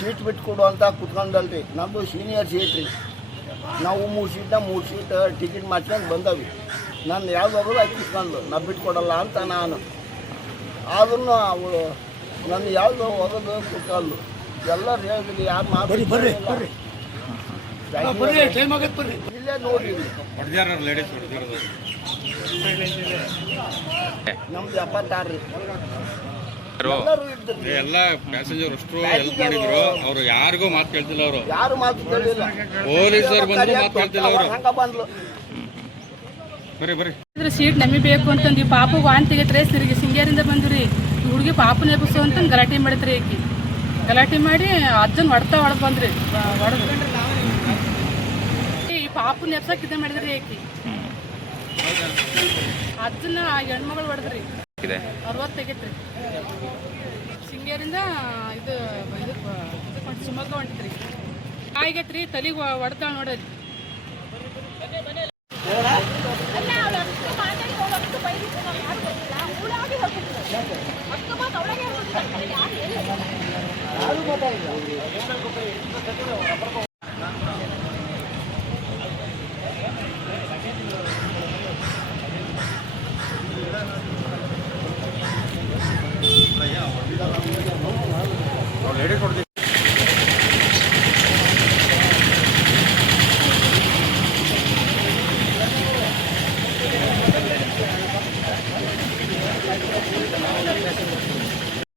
Seat ಬಿಟ್ಟು ಕೊಡು ಅಂತ ಕುತ್ಕೊಂಡಲ್ರಿ. ನಮ್ಮದು ಸೀನಿಯರ್ ಸೀಟ್ ರೀ. ನಾವು 3 ಸೀಟ್ ಟಿಕೆಟ್ ಮಾಡ್ಕೊಂಡು ಬಂದವಿ. ನಾನು ಯಾವ್ದು ಹೋಗೋದು ಅದು ಕುತ್ಕೊಂಡು ನಾ ಬಿಟ್ಕೊಡಲ್ಲ ಅಂತ ನಾನು. ಆದ್ರೂ ಅವಳು ನನ್ನ ಯಾವುದು ಹೋಗೋದು ಕುತ್ಕೊಂಡು ಎಲ್ಲರೂ ಹೇಳಿದ್ರಿ. ಯಾರು ಬರ್ರಿ ಇಲ್ಲೇ ನೋಡ್ರಿ, ನಮ್ದು 76 ರೀ. ಎಲ್ಲರೂ ಇದ್ರಿ, ಎಲ್ಲ ಪ್ಯಾಸೆಂಜರ್ ಅಷ್ಟು ಹೆಲ್ಪ್ ಮಾಡಿದ್ರು. ಅವ್ರು ಯಾರಿಗೂ ಮಾತು ಕೇಳ್ತಿಲ್ಲ. ಅವರು ಯಾರು ಮಾತು ಕೇಳಿಲ್ಲ. ಪೊಲೀಸರು ಬಂದು ಮಾತು ಕೇಳ್ತಿಲ್ಲ. ಅವರು ಹಂಗ ಬಂದ್ಲು. ಬರ್ರಿ ಸೀಟ್ ನಮಗೆ ಬೇಕು ಅಂತಂದು ಪಾಪು ವಾಂತಿ ತೆಗೆತ್ರೆ ತಿರುಗಿ ಸಿಂಗೇರಿಂದ ಬಂದ್ರಿ. ಹುಡುಗಿ ಪಾಪನ ಎಬ್ಬಿಸು ಅಂತ ಗಲಾಟೆ ಮಾಡಿದ್ರಿ. ಆಕಿ ಗಲಾಟೆ ಮಾಡಿ ಅಜ್ಜನ ಹೊಡೆದು ಬಂದ್ರಿ. ಹೊಡೆದು ಈ ಪಾಪನ ಎಬ್ಸಕ್ಕೆ ಇದು ಮಾಡಿದ್ರಿ. ಆಕಿ ಅಜ್ಜನ ಹೆಣ್ಮಗಳು ಹೊಡೆದ್ರಿ. 60 ತೆಗೆತ್ರಿ. ಸಿಂಗೇರಿಂದ ಇದು ಶಿವಮೊಗ್ಗ ಹೊಂಟಿದ್ರಿ. ಆಗೈತ್ರಿ, ತಲೆಗೆ ಹೊಡೆದ ನೋಡ್ರಿ.